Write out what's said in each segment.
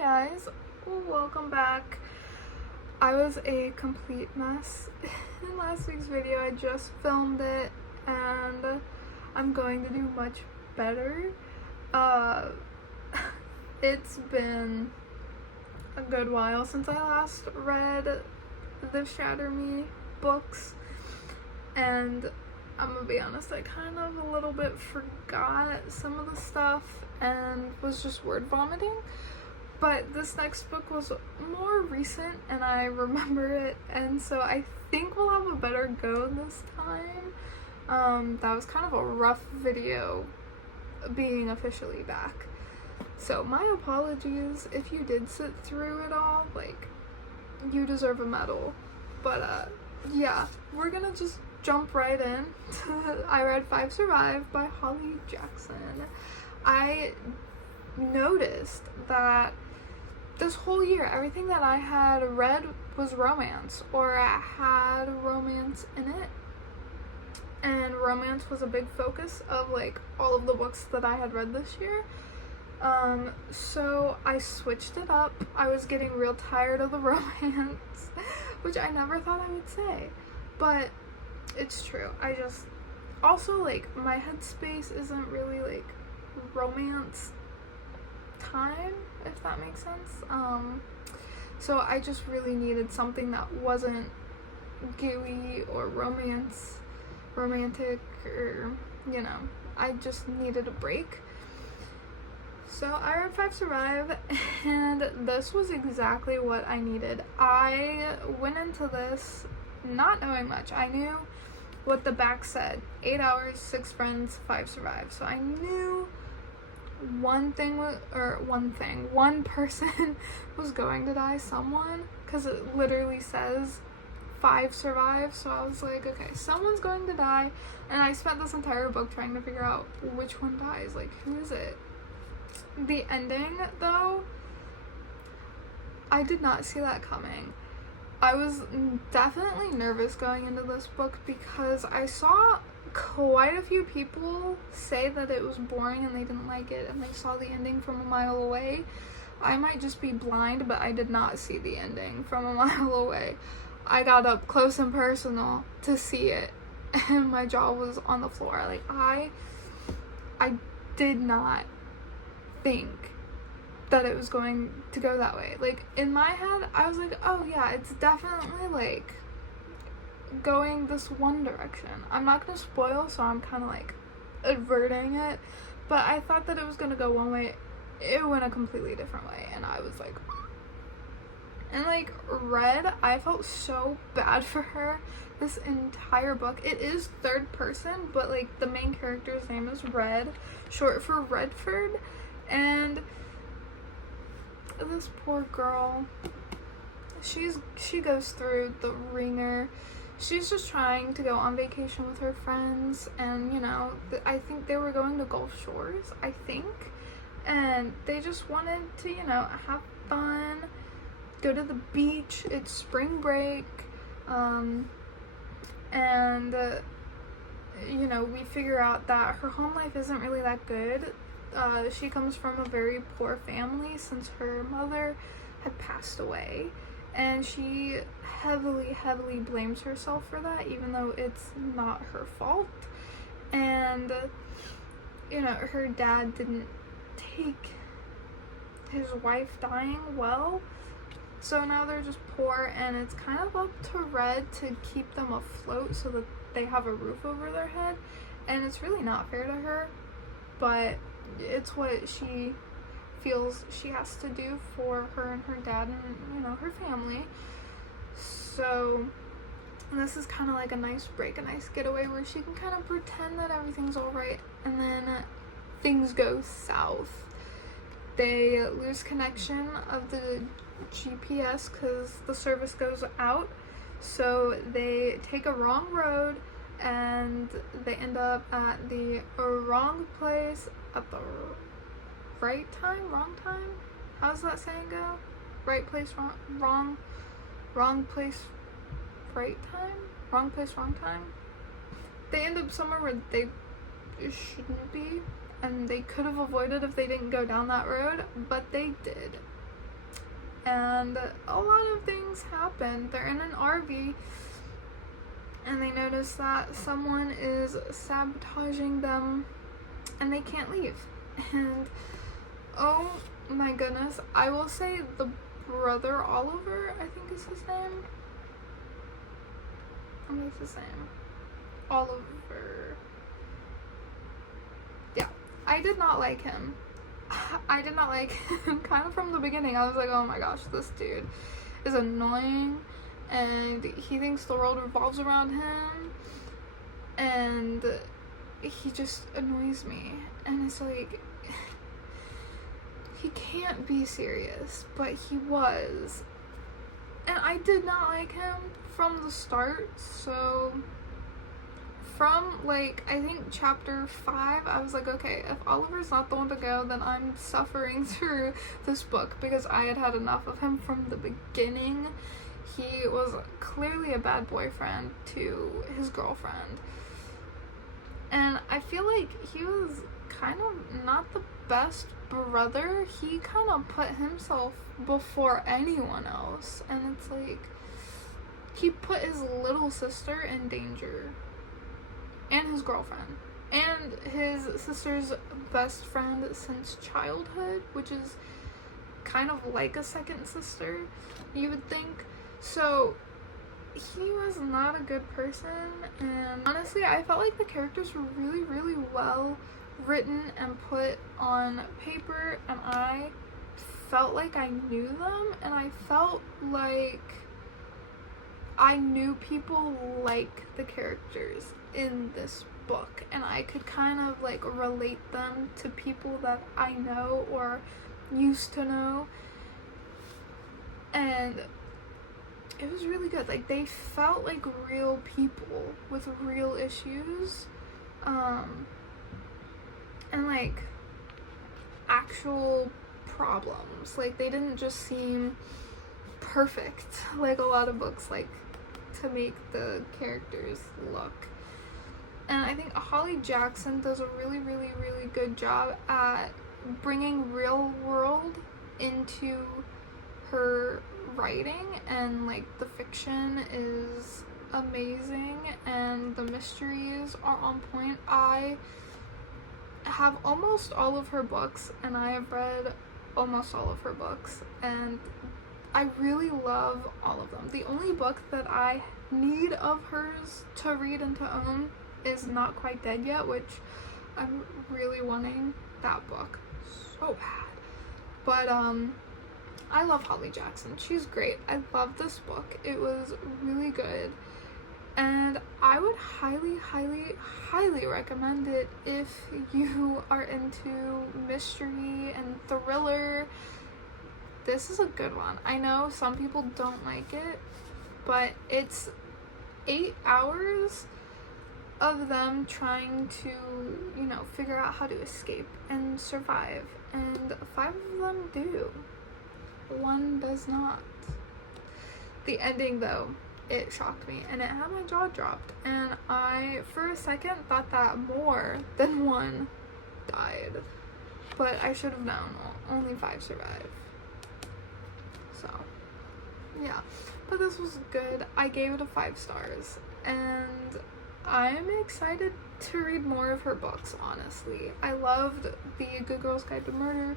guys, welcome back. I was a complete mess in last week's video. I just filmed it and I'm going to do much better. It's been a good while since I last read the Shatter Me books, and I'm gonna be honest, I kind of a little bit forgot some of the stuff and was just word vomiting. But this next book was more recent and I remember it, and so I think we'll have a better go this time. That was kind of a rough video being officially back. So my apologies if you did sit through it all, like, you deserve a medal. But yeah, we're gonna just jump right in to I Read 5 Survive by Holly Jackson. I noticed that this whole year, everything that I had read was romance, or had romance in it, and romance was a big focus of like all of the books that I had read this year. So I switched it up. I was getting real tired of the romance, which I never thought I would say, but it's true. I just also, like, my headspace isn't really like romance time, if that makes sense. So I just really needed something that wasn't gooey or romantic, or, you know, I just needed a break. So I Read 5 Survive, and this was exactly what I needed. I went into this not knowing much. I knew what the back said: 8 hours, 6 friends, 5 survive. So I knew one person was going to die, someone, because it literally says 5 survive. So I was like, okay, someone's going to die, and I spent this entire book trying to figure out which one dies, like, who is it? The ending, though, I did not see that coming. I was definitely nervous going into this book because I saw quite a few people say that it was boring and they didn't like it, and they saw the ending from a mile away. I might just be blind, but I did not see the ending from a mile away. I got up close and personal to see it, and my jaw was on the floor. Like, I did not think that it was going to go that way. Like, in my head, I was like, oh yeah, it's definitely like going this one direction. I'm not gonna spoil, so I'm kind of like averting it, but I thought that it was gonna go one way. It went a completely different way, and I was like, and like, Red, I felt so bad for her this entire book. It is third person, but like the main character's name is Red, short for Redford, and this poor girl, she goes through the ringer. She's just trying to go on vacation with her friends, and, you know, I think they were going to Gulf Shores, I think, and they just wanted to, you know, have fun, go to the beach. It's spring break, and you know, we figure out that her home life isn't really that good. She comes from a very poor family since her mother had passed away, and she heavily blames herself for that, even though it's not her fault. And, you know, her dad didn't take his wife dying well, so now they're just poor, and it's kind of up to Red to keep them afloat so that they have a roof over their head. And it's really not fair to her, but it's what she feels she has to do for her and her dad and, you know, her family. So this is kind of like a nice break, a nice getaway where she can kind of pretend that everything's alright, and then things go south. They lose connection of the GPS because the service goes out, so they take a wrong road and they end up at the wrong place at the right time, wrong time? How does that saying go? Right place, wrong place, right time? Wrong place, wrong time? They end up somewhere where they shouldn't be, and they could have avoided if they didn't go down that road, but they did. and a lot of things happen. They're in an RV, and they notice that someone is sabotaging them, and they can't leave. And oh my goodness, I will say the brother Oliver, I think is his name. What is his name? Oliver. Yeah, I did not like him. I did not like him kind of from the beginning. I was like, oh my gosh, this dude is annoying, and he thinks the world revolves around him, and he just annoys me. And it's like, he can't be serious, but he was. And I did not like him from the start, so from, like, I think chapter 5, I was like, okay, if Oliver's not the one to go, then I'm suffering through this book, because I had had enough of him from the beginning. He was clearly a bad boyfriend to his girlfriend, and I feel like he was kind of not the best brother. He kind of put himself before anyone else, and it's like, he put his little sister in danger, and his girlfriend, and his sister's best friend since childhood, which is kind of like a second sister, you would think. So he was not a good person, and honestly, I felt like the characters were really, really well written and put on paper, and I felt like I knew them, and I felt like I knew people like the characters in this book, and I could kind of like relate them to people that I know or used to know, and it was really good. Like, they felt like real people with real issues, and like actual problems. Like, they didn't just seem perfect like a lot of books like to make the characters look. And I think Holly Jackson does a really, really, really good job at bringing real world into her writing, and like the fiction is amazing and the mysteries are on point. I have almost all of her books, and I have read almost all of her books, and I really love all of them. The only book that I need of hers to read and to own is Not Quite Dead Yet, which I'm really wanting that book so bad. But I love Holly Jackson. She's great. I love this book. It was really good, and I would highly, highly, highly recommend it if you are into mystery and thriller. This is a good one. I know some people don't like it, but it's 8 hours of them trying to, you know, figure out how to escape and survive, and 5 of them do. 1 does not. The ending, though, it shocked me, and it had my jaw dropped, and I, for a second, thought that more than 1 died, but I should have known. Only 5 survived. So, yeah, but this was good. I gave it a 5 stars, and I'm excited to read more of her books, honestly. I loved the Good Girls Guide to Murder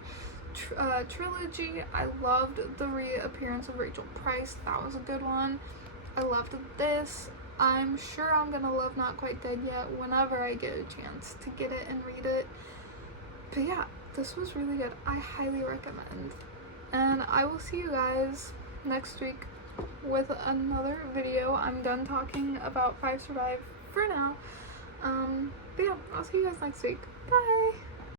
trilogy. I loved the reappearance of Rachel Price. That was a good one. I loved this. I'm sure I'm gonna love Not Quite Dead Yet whenever I get a chance to get it and read it. But yeah, this was really good. I highly recommend. And I will see you guys next week with another video. I'm done talking about 5 Survive for now. But yeah, I'll see you guys next week. Bye!